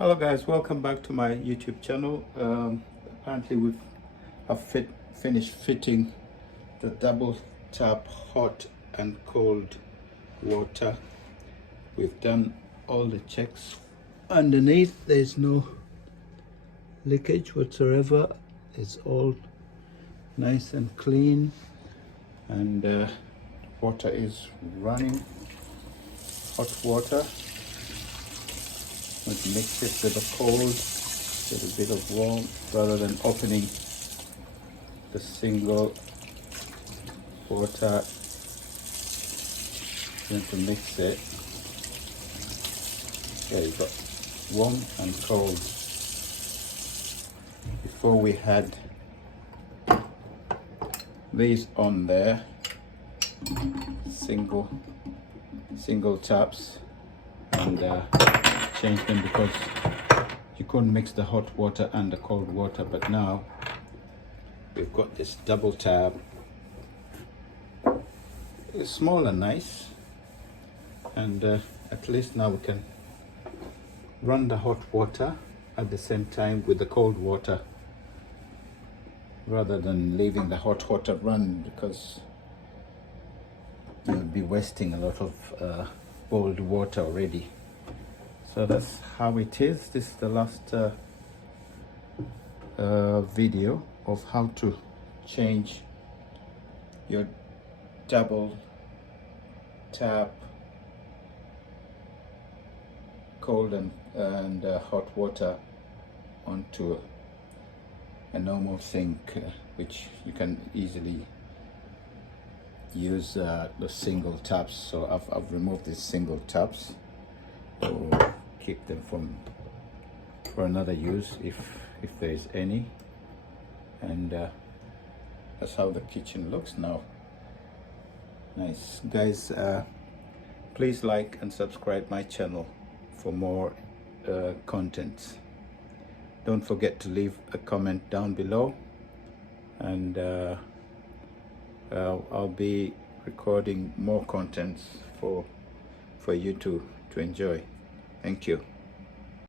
Hello guys, welcome back to my YouTube channel. Apparently I've finished fitting the double tap hot and cold water. We've done all the checks. Underneath there's no leakage whatsoever. It's all nice and clean, and water is running, hot water. Let's mix it with the cold, with a bit of warm, rather than opening the single water. Going to mix it. Okay, you got warm and cold. Before we had these on there, single taps, and changed them because you couldn't mix the hot water and the cold water. But now we've got this double tap. It's small and nice, and at least now we can run the hot water at the same time with the cold water, rather than leaving the hot water run, because you'll be wasting a lot of cold water already. So that's how it is. This is the last video of how to change your double tap cold and hot water onto a normal sink, which you can easily use the single taps. So I've removed these single taps to keep them for another use if there is any, and that's how the kitchen looks now. Nice guys. Please like and subscribe my channel for more content. Don't forget to leave a comment down below, and I'll be recording more contents for you to enjoy. Thank you.